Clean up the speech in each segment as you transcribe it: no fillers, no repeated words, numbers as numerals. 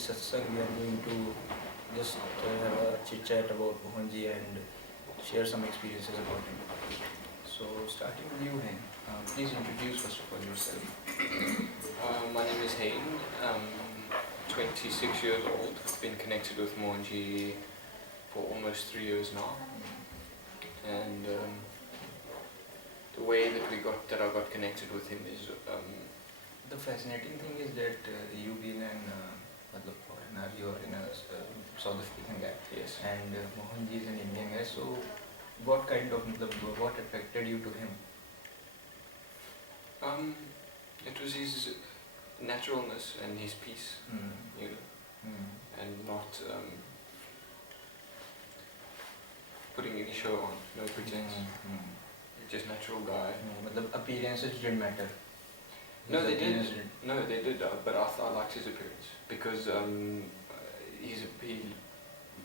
this satsang we are going to just have a chit chat about Mohanji and share some experiences about him. So starting with you, Hein, please introduce first of all yourself. My name is Hein. I'm 26 years old. I've been connected with Mohanji for almost 3 years now. And the way that I got connected with him is The fascinating thing is that you being an foreigner, you are in a South African guy, yes, and Mohanji is an Indian guy. So what kind of what attracted you to him? it was his naturalness and his peace, you know, and not putting any show on, no pretense. Just natural guy. But the appearances didn't matter. No, they did. No, they did. But I liked his appearance because he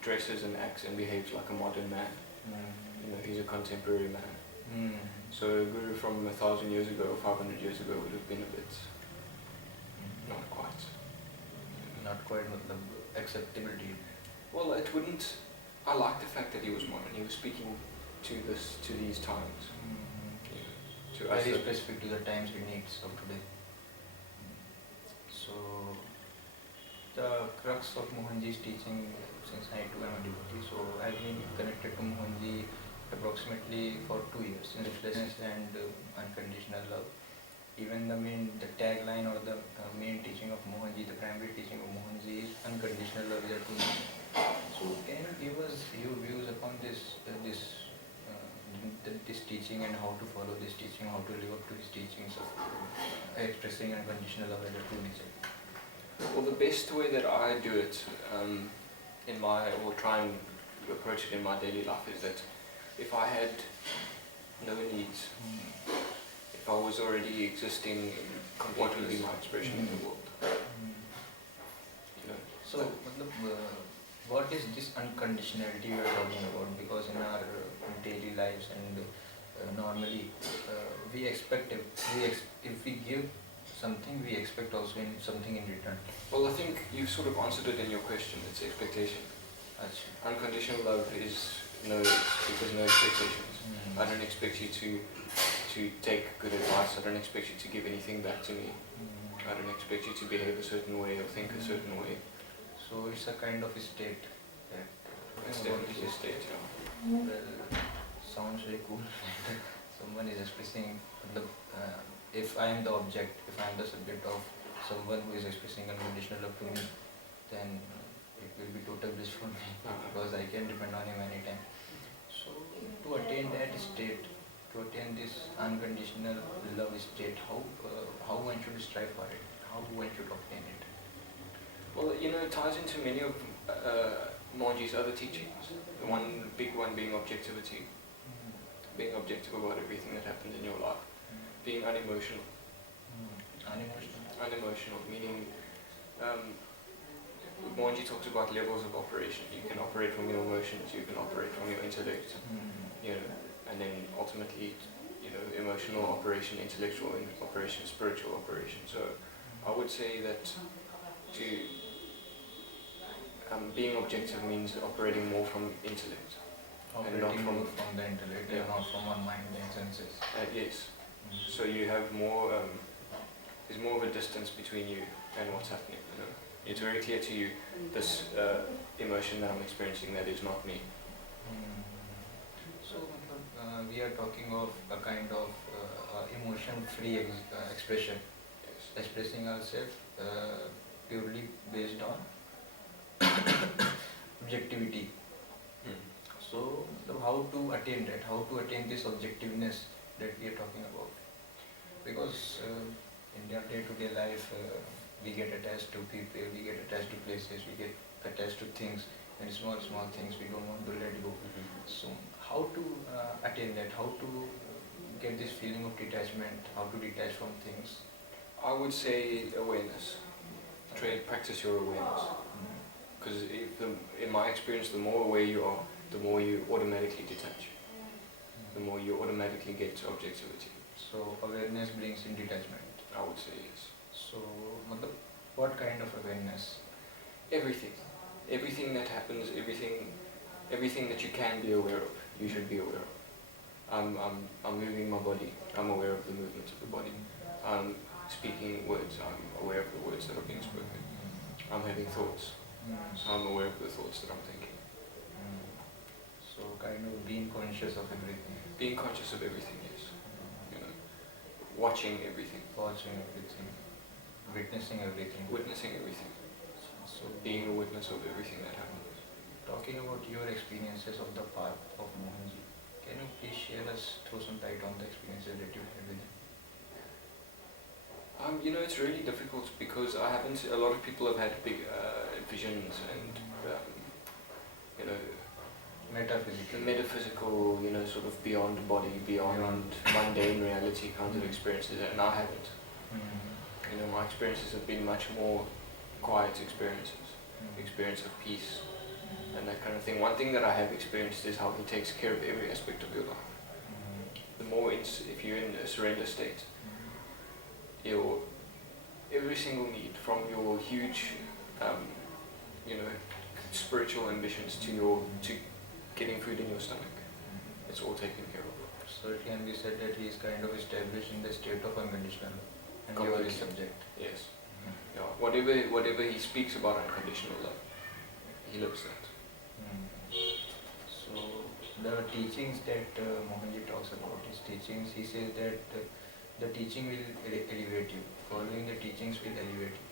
dresses and acts and behaves like a modern man. You know, he's a contemporary man. So a guru from 1,000 years ago, 500 years ago would have been a bit not quite. Not quite acceptability. Well, it wouldn't. I like the fact that he was modern. He was speaking to these times. To us, very specific to the times we need of today. So the crux of Mohanji's teaching, since I too am a devotee, so I've been connected to Mohanji approximately for 2 years in pathlessness and unconditional love. Even the tagline or the main teaching of Mohanji, the primary teaching of Mohanji is unconditional love is a true meaning. So can you give us your views upon this teaching and how to follow this teaching, how to live up to his teachings of expressing unconditional love as a true nature? Well, the best way that I do it or try and approach it in my daily life is that if I had no needs, if I was already existing, what would be my expression in the world? You know? So, what is this unconditionality we are talking about? Because in our daily lives and normally we expect if we give something, we expect also something in return. Well, I think you've sort of answered it in your question. It's expectation. Unconditional love is no expectations. I don't expect you to take good advice. I don't expect you to give anything back to me. I don't expect you to behave a certain way or think a certain way. So it's a kind of a state. It's definitely a state, yeah. Well, sounds very cool. Someone is expressing if I am the object, if I am the subject of someone who is expressing unconditional love to me, then it will be total bliss for me because I can depend on him anytime. So to attain that state, to attain this unconditional love state, how one should strive for it? How one should obtain it? Well, you know, it ties into many of Mohanji's other teachings. The one big one being objectivity, being objective about everything that happens in your life, being unemotional. Unemotional, meaning Mohanji talks about levels of operation. You can operate from your emotions, you can operate from your intellect, you know, and then ultimately, you know, emotional operation, intellectual operation, spiritual operation. So I would say that being objective means operating more from intellect. Operating and not from the intellect, and not from our mind and senses. Yes. So you have more, there's more of a distance between you and what's happening, you know. It's very clear to you, this emotion that I'm experiencing, that is not me. So we are talking of a kind of emotion-free expression, expressing ourselves purely based on objectivity. So how to attain that? How to attain this objectiveness that we are talking about? Because in our day-to-day life, we get attached to people, we get attached to places, we get attached to things, and small things we don't want to let go. So how to attain that? How to get this feeling of detachment? How to detach from things? I would say awareness. Practice your awareness. Because in my experience, the more aware you are, the more you automatically detach. The more you automatically get to objectivity. So awareness brings in detachment. I would say yes. So what kind of awareness? everything that happens, everything that you can be aware of, you should be aware of. I'm moving my body, I'm aware of the movements of the body. I'm speaking words, I'm aware of the words that are being spoken. I'm having thoughts, so I'm aware of the thoughts that I'm thinking. So kind of being conscious of everything. Being conscious of everything, yes. You know, watching everything. Watching everything. Witnessing everything. Witnessing everything. So being a witness of everything that happens. Talking about your experiences of the path of Mohanji, can you please share us, throw some light on the experiences that you had with him? You know, it's really difficult because I haven't. A lot of people have had big visions and you know, metaphysical, you know, sort of beyond body, beyond mundane reality kinds of experiences, and I haven't. You know, my experiences have been much more quiet experiences, experience of peace, and that kind of thing. One thing that I have experienced is how he takes care of every aspect of your life. The more, if you're in a surrender state, your every single need, from your huge, you know, spiritual ambitions to getting food in your stomach, it's all taken care of. So it can be said that he is kind of established in the state of unconditional love, and you are his subject. Yes. Yeah. Whatever he speaks about unconditional love, he lives that. So the teachings that Mohanji talks about, his teachings, he says that the teaching will elevate you. Following the teachings will elevate you.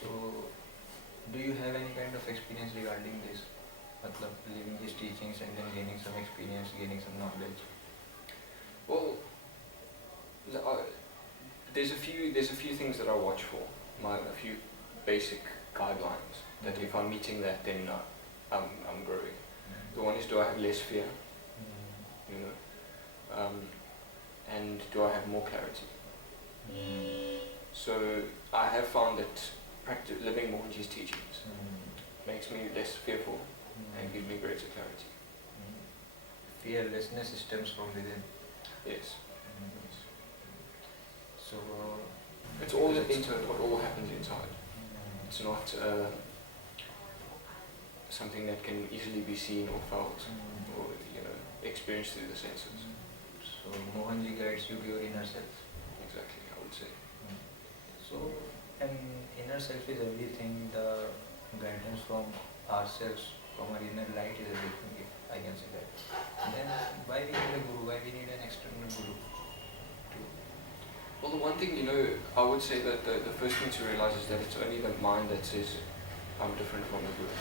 So do you have any kind of experience regarding this? Living his teachings and then gaining some experience, gaining some knowledge? Well, there's a few things that I watch for. A few basic guidelines that if I'm meeting that, then I'm growing. The one is, do I have less fear? You know, and do I have more clarity? So I have found that living Mohanji's teachings makes me less fearful and gives me greater clarity. Fearlessness stems from within. Yes. So it's all internal. What all happens inside. It's not something that can easily be seen or felt or, you know, experienced through the senses. So Mohanji guides you to your inner self. Exactly, I would say. So, and inner self is everything. The guidance from ourselves, from our inner light, is everything, if I can say that. Then why we need a guru? Why we need an external guru? Well, the one thing, you know, I would say that the first thing to realize is that it's only the mind that says, I'm different from the guru.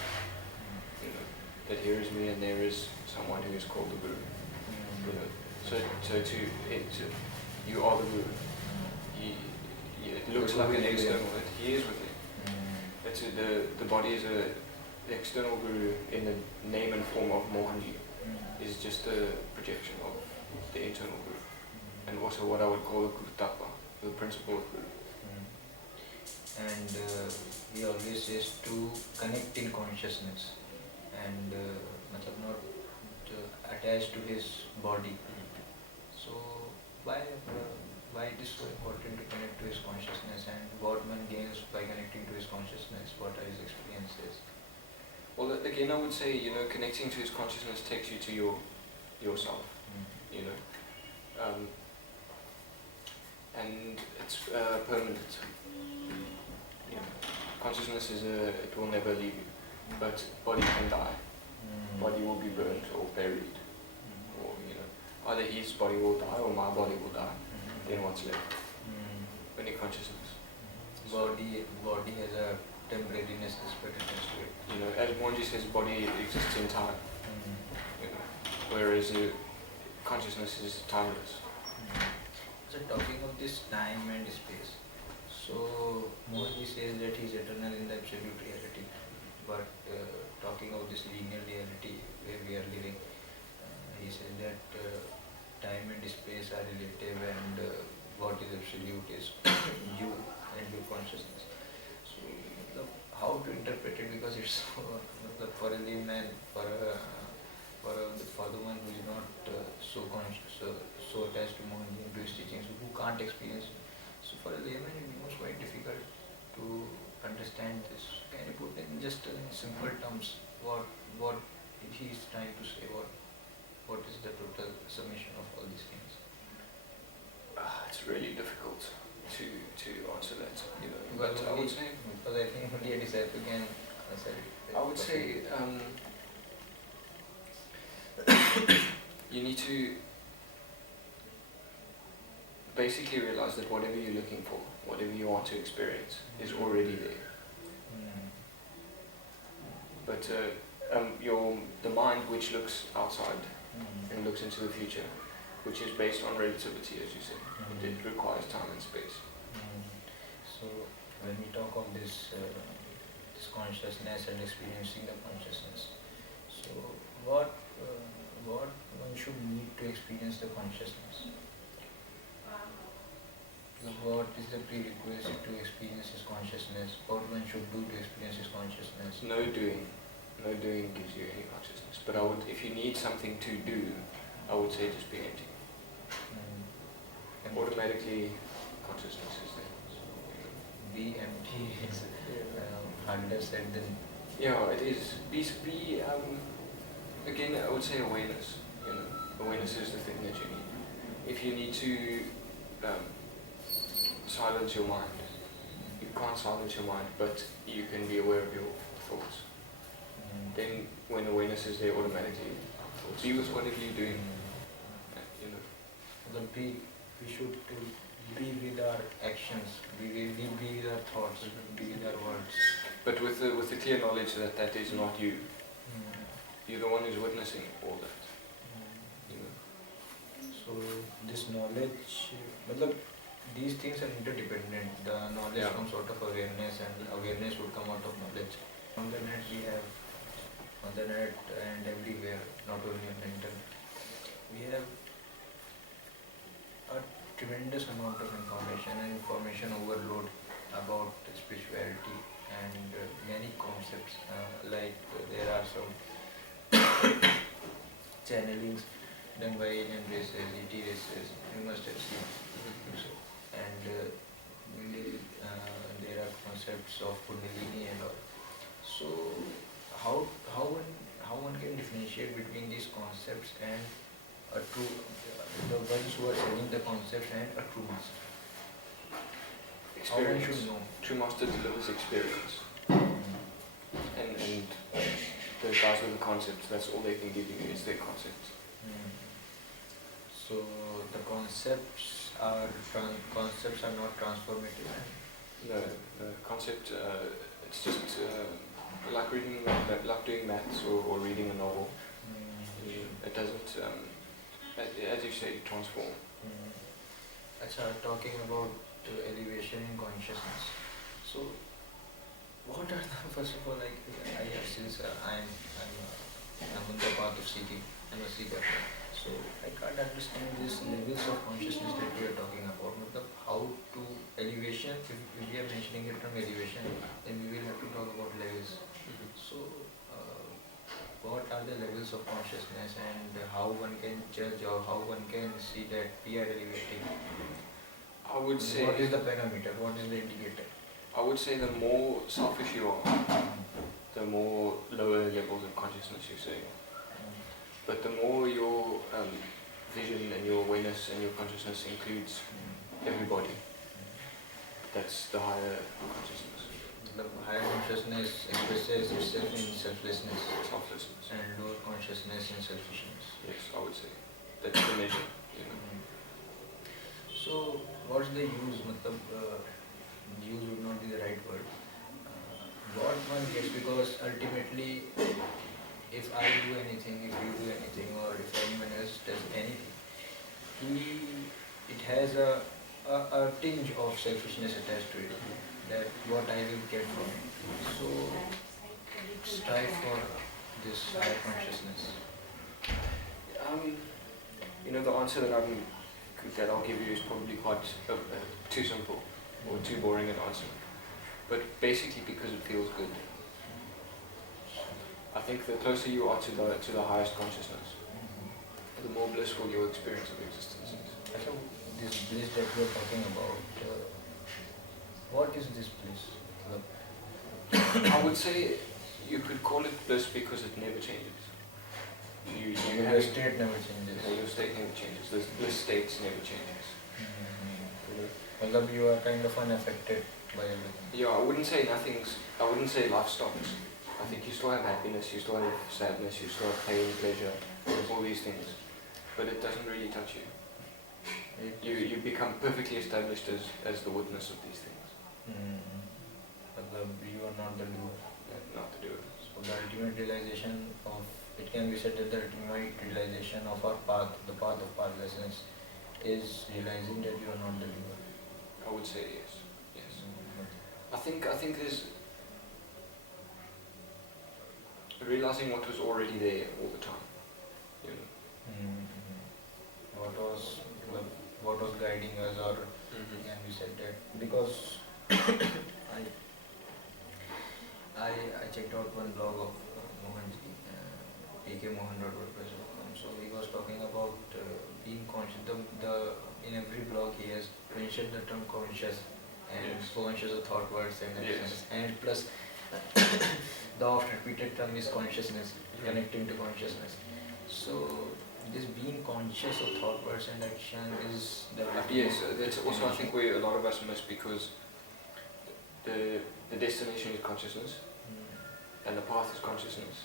You know, that here is me and there is someone who is called the guru. You know, so you are the guru. It looks like an external, but he is within. That's the body is the external guru in the name and form of Mohanji is just a projection of the internal guru. And also what I would call the Guru Tattva, the principle of Guru. And he always says to connect in consciousness and not attached to his body. So why it is so important to connect to his consciousness, and what one gains by connecting to his consciousness? What are his experiences? Well, again, I would say, you know, connecting to his consciousness takes you to yourself. You know. And it's permanent. You know, consciousness it will never leave you, but body can die. Body will be burnt or buried, or, you know, either his body will die or my body will die. Then what's left? Only consciousness. Body has a temporariness attached to it. You know, as Mohanji says, body exists in time. You know, whereas consciousness is timeless. So talking of this time and space, so Mohanji says that he is eternal in the absolute reality, but talking of this linear reality where we are living, he says that time and space are relative, and what is absolute is you and your consciousness. So how to interpret it, because it's for a layman, for the one who is not so conscious, so attached to Mohanji and to his teachings, who can't experience. So for a layman it becomes quite difficult to understand understand this. Can you put in just in simple terms what he is trying to say? What is the total summation of all these things? It's really difficult to answer that, you know. Because But I would say, because I think only a disciple can answer it. I would say you need to basically realize that whatever you're looking for, whatever you want to experience, is already there. But the mind, which looks outside and looks into the future, which is based on relativity, as you said, it requires time and space. So when we talk of this this consciousness and experiencing the consciousness, so what one should need to experience the consciousness? What is the prerequisite to experience his consciousness? What one should do to experience his consciousness? No doing gives you any consciousness. But if you need something to do, I would say just be empty. Automatically, consciousness is there. Be empty is harder said than. Yeah, it is. Be again, I would say awareness. You know, awareness is the thing that you need. If you need to silence your mind, you can't silence your mind, but you can be aware of your thoughts. Then, when awareness is there, automatically, be with whatever you're doing. You know. We should be with our actions, be with our thoughts, be with our words. But with the clear knowledge that that is not you. You're the one who's witnessing all that. You know. So this knowledge, these things are interdependent. The knowledge comes out of awareness, and awareness would come out of knowledge. On the net we have, on the net and everywhere, not only on the internet, we have a tremendous amount of information and information overload about spirituality and many concepts. There are some channelings done by alien races, ET races, you must have seen. And there are concepts of Kundalini and all. So how one can differentiate between these concepts and a true, the ones who are selling the concepts and a true master? Experience. How one should know? True master delivers experience. And the guys with the concepts, that's all they can give you is their concepts. So the concepts are not transformative. No, the concept, it's just like reading, like doing maths or reading a novel. It doesn't, as you say, transform. Talking about elevation in consciousness. So what are the, first of all, since I'm on the path of seeking, I'm a seeker. So I can't understand these levels of consciousness that we are talking about. How to elevation, if we are mentioning it from elevation, then we will have to talk about levels. So what are the levels of consciousness, and how one can judge or how one can see that we are elevating? I would say... What is the parameter? What is the indicator? I would say the more selfish you are, the more lower levels of consciousness you say. But the more your vision and your awareness and your consciousness includes everybody, that's the higher consciousness. The higher consciousness expresses itself in selflessness. Selflessness. And lower consciousness in selfishness. Yes, I would say. That's the measure. You know. So, what's the use? Use would not be the right word. What one gets, because ultimately, if I do anything, if you do anything, or if anyone else does anything, it has a tinge of selfishness attached to it, that what I will get from it. So strive for this higher consciousness. The answer that I'll give you is probably quite too simple or too boring an answer, but basically because it feels good. I think the closer you are to the highest consciousness, the more blissful your experience of existence is. So this bliss that we are talking about, what is this bliss? I would say you could call it bliss because it never changes. Your state never changes. Your state never changes. The bliss states never changes. You are kind of unaffected by everything. Yeah, I wouldn't say life stops. I think you still have happiness, you still have sadness, you still have pain, pleasure, all these things. But it doesn't really touch you. You become perfectly established as the witness of these things. You are not the doer. Not the doer. So the ultimate realization of, it can be said that the ultimate realization of our path, the path of pathlessness, is realizing that you are not the doer. I would say yes. Yes. I think there's realizing what was already there all the time. You know. What was guiding us, or can we said that because I checked out one blog of Mohanji, pkmohan.wordpress.com. So he was talking about being conscious. In every blog he has mentioned the term conscious, and conscious of thought, words and actions, and plus the oft repeated term is consciousness, connecting to consciousness. So this being conscious of thought, words and action is the yes, that's also I think where a lot of us miss, because the destination is consciousness and the path is consciousness,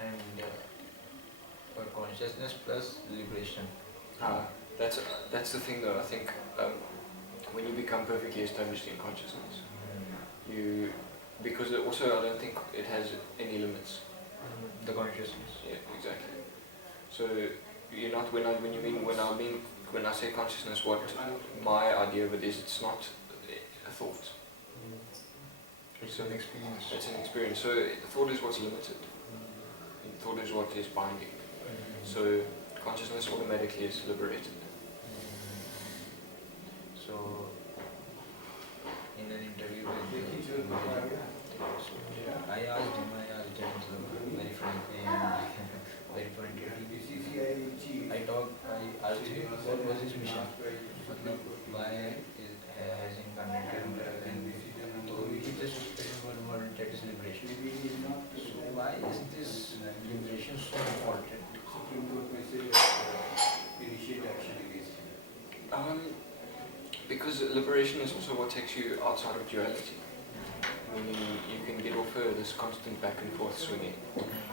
and for consciousness plus liberation. That's the thing though. I think when you become perfectly established in consciousness, because also I don't think it has any limits. The consciousness. Yeah, exactly. So you're not when I say consciousness, what my idea of it is, it's not a thought. It's an experience. It's an experience. So thought is what's limited. Thought is what is binding. So consciousness automatically is liberated. So in an interview with I asked him very frankly and very pointedly. I asked him what was his mission, why has incarnated, and so he just expressed one word, that is liberation. So why is this liberation so important? Because liberation is also what takes you outside of duality. Meaning you can get off this constant back and forth swinging,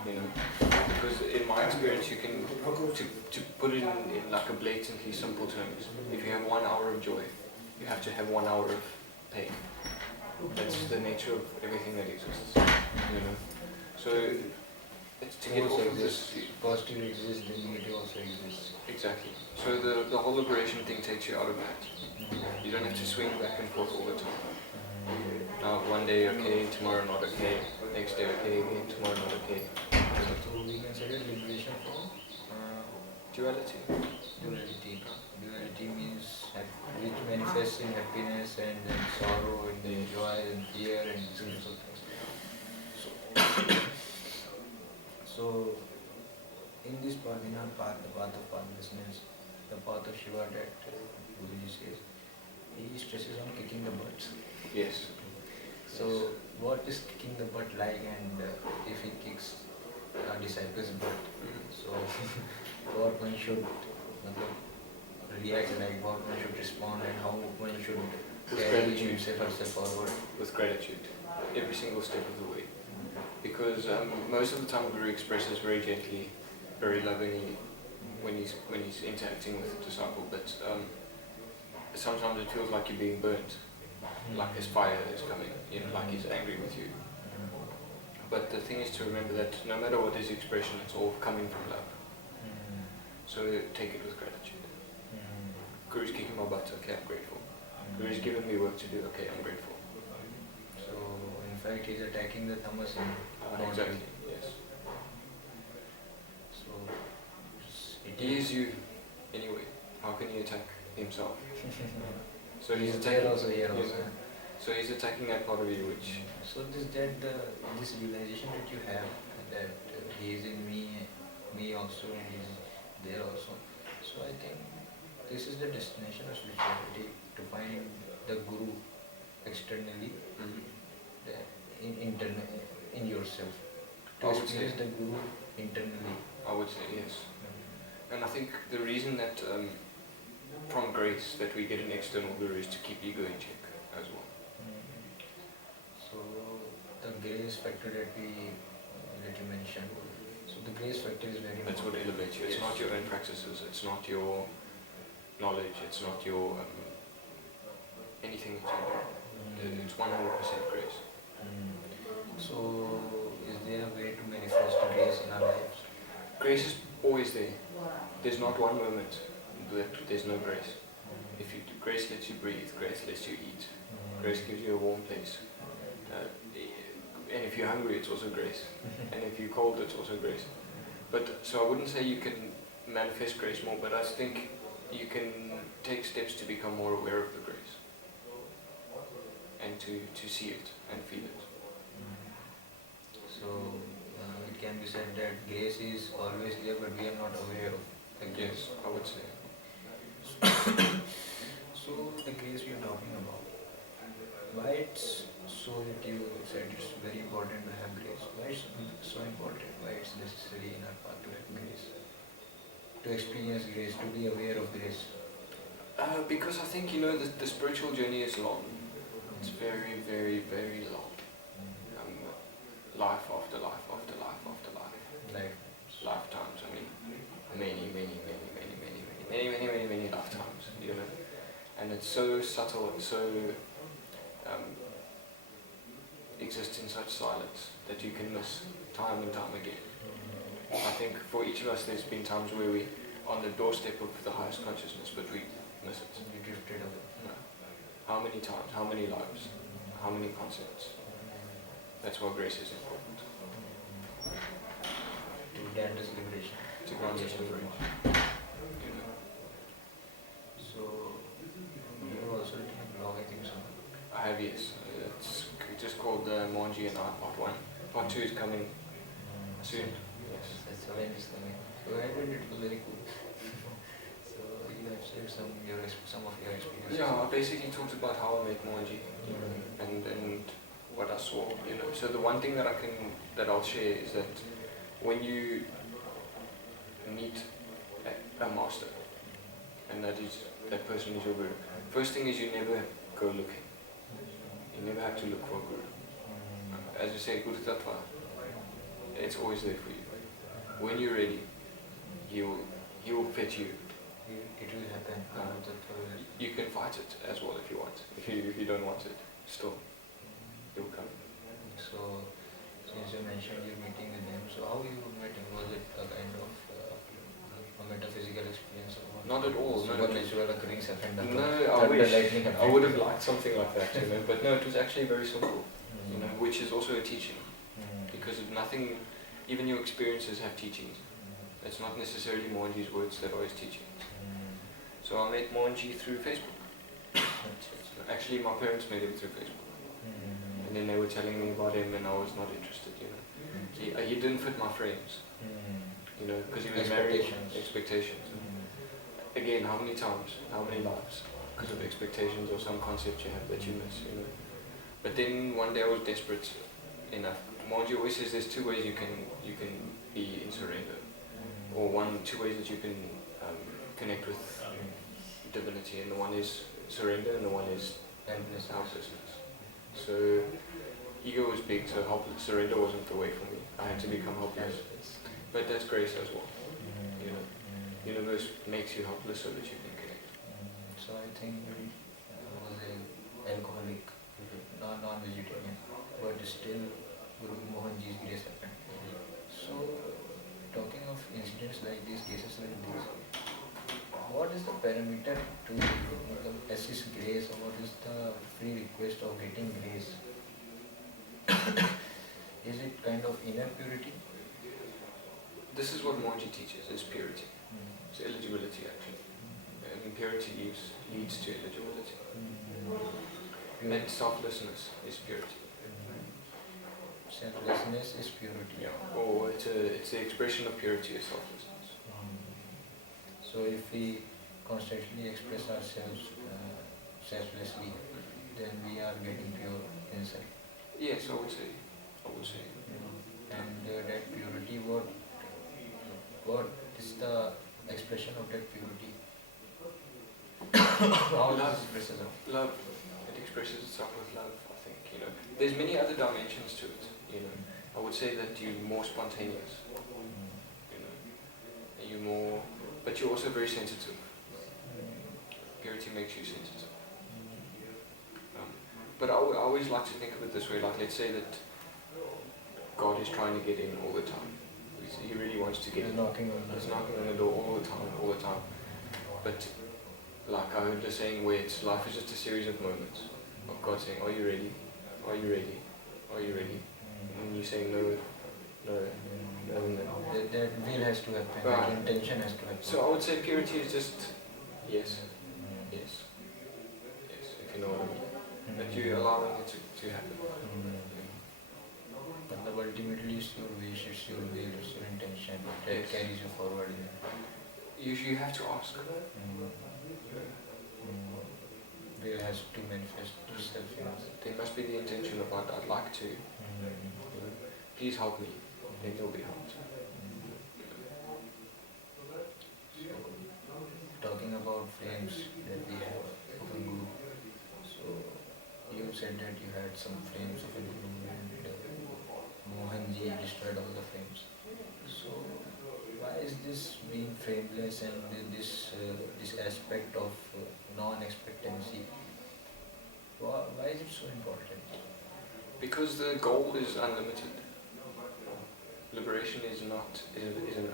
you know. Because in my experience, you can, to put it in like a blatantly simple terms, if you have 1 hour of joy, you have to have 1 hour of pain. That's the nature of everything that exists, you know. So it's to get off of this. Positive exists, the negative also exists. Exactly. So the whole liberation thing takes you out of that. You don't have to swing back and forth all the time. Now one day okay, tomorrow not okay, next day okay again, tomorrow not okay. So we consider liberation from duality. Duality means which manifests in happiness and then sorrow and then joy and fear and these kinds of things. So in this path, in our path, the path of pathlessness, the path of Shiva that Guruji says, he stresses on kicking the butts. Yes. So what is kicking the butt like, and if he kicks a disciple's butt, so what one should react like, what one should respond, and how one should carry himself herself forward? With gratitude, every single step of the way. Because most of the time Guru expresses very gently, very lovingly when he's interacting with the disciple, but sometimes it feels like you're being burnt, like his fire is coming, you know, like he's angry with you. But the thing is to remember that no matter what his expression, it's all coming from love. So take it with gratitude. Guru's kicking my butt, okay, I'm grateful. Guru's given me work to do, okay, I'm grateful. So in fact he's attacking the tamas in exactly, yes. So he is you anyway. How can he attack himself? So he's attacking also here also. So he's attacking that part of you which. So this realization that you have, that he is in me also, and he is there also. So I think this is the destination of spirituality, to find the Guru externally. That in yourself. To experience the Guru internally. I would say yes. And I think the reason that from grace that we get an external Guru is to keep ego in check as well. So the grace factor that you mentioned. So the grace factor is very important. That's what elevates you. It's not your own practices. It's not your knowledge. It's not your anything that you do. It's 100% grace. So is there a way to manifest grace in our lives? Grace is always there. There's not one moment that there's no grace. If you grace lets you breathe, grace lets you eat, grace gives you a warm place. And if you're hungry, it's also grace. And if you're cold, it's also grace. But so I wouldn't say you can manifest grace more, but I think you can take steps to become more aware of the grace and to see it and feel it. So it can be said that grace is always there, but we are not aware of the grace. Yes, I would say. So the grace we are talking about, why it's so that you said it's very important to have grace? Why it's so important? Why it's necessary in our path to have grace? To experience grace, to be aware of grace? Because I think, the spiritual journey is long. It's very, very, very long. Life after life after life after life. Lifetimes, many lifetimes, And it's so subtle and so exists in such silence that you can miss time and time again. I think for each of us there's been times where we on the doorstep of the highest consciousness, but we miss it. You drifted away. No. How many times, how many lives, how many concepts? That's why grace is important. To grant us liberation. To grant us liberation. So, you have also written a blog, I think so. I have, yes. It's just called Mohanji and I, Part 1. Part 2 is coming soon. Yes. That's when it's coming. So I read it, was very cool. So you have shared some of your experiences. Yeah, I basically talked about how I met Mohanji and what I saw, So the one thing that I'll share is that when you meet a master, and that person is your guru, first thing is you never go looking. You never have to look for a guru. As you say, Guru Tattva, it's always there for you. When you're ready, he will fit you. It will happen. You can fight it as well if you want. If you don't want it, still, it will come. So, since you mentioned you're meeting with them, so how you met him? Was it a kind of a metaphysical experience? Or Not at all. Supernatural occurrence happened? I would have liked something like that, but no, it was actually very simple, which is also a teaching. Because of nothing, even your experiences have teachings. It's not necessarily Mohanji's words that are his teachings. So I met Mohanji through Facebook. Actually, my parents met him through Facebook. And then they were telling me about him and I was not interested, He didn't fit my frames, because he was married. Expectations. Again, how many times, how many lives, because of expectations or some concept you have that you miss, But then one day I was desperate enough. Mohanji always says there's two ways you can be in surrender, or two ways that you can connect with divinity, and the one is surrender and the one is helplessness. So ego was big, so surrender wasn't the way for me. I had to become helpless. But that's grace as well. Universe makes you helpless so that you can connect. So I think I was an alcoholic, non-vegetarian, but still Guru Mohanji's grace happened. So talking of incidents like this, cases like this, what is the parameter to assist grace, or what is the free request of getting grace? Is it kind of inner purity? This is what Mohanji teaches, is purity. It's eligibility actually. And purity leads to eligibility. And selflessness is purity. Selflessness is purity. Yeah. Or it's the expression of purity is selflessness. So if we constantly express ourselves selflessly, then we are getting pure inside. Yes, I would say. And that purity, what is the expression of that purity? How Love. it expresses of? Love. It expresses itself with love, I think, There's many other dimensions to it, I would say that you're more spontaneous, You're more, but you're also very sensitive. Purity makes you sensitive. But I always like to think of it this way, like let's say that God is trying to get in all the time. He really wants to get in. He's knocking on the door all the time. But like I heard the saying where life is just a series of moments of God saying, are you ready? Are you ready? Are you ready? And you saying no. That will has to happen, Right. that intention has to happen. So I would say purity is just yes, if you know what I mean. That you're allowing it to happen. But ultimately it's your wish, it's your will, it's your intention that Yes. carries you forward. You have to ask. Will has to manifest itself. There must be the intention of I'd like to. Please help me. Then you'll be helped. Talking about frames that we have of a guru. So you said that you had some frames of a guru and Mohanji destroyed all the frames. So why is this being frameless and this aspect of non-expectancy? Why is it so important? Because the goal is unlimited. Liberation is an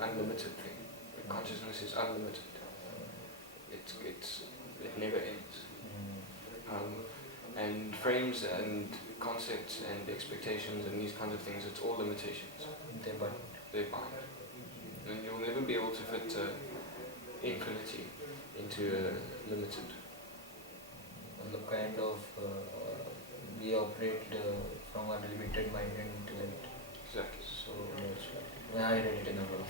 unlimited thing. Consciousness is unlimited. It never ends. And frames and concepts and expectations and these kinds of things, it's all limitations. They bind. And you'll never be able to fit infinity into a limited. The kind of we operate from a limited mind and intellect. Exactly. So that's why I read it in a book.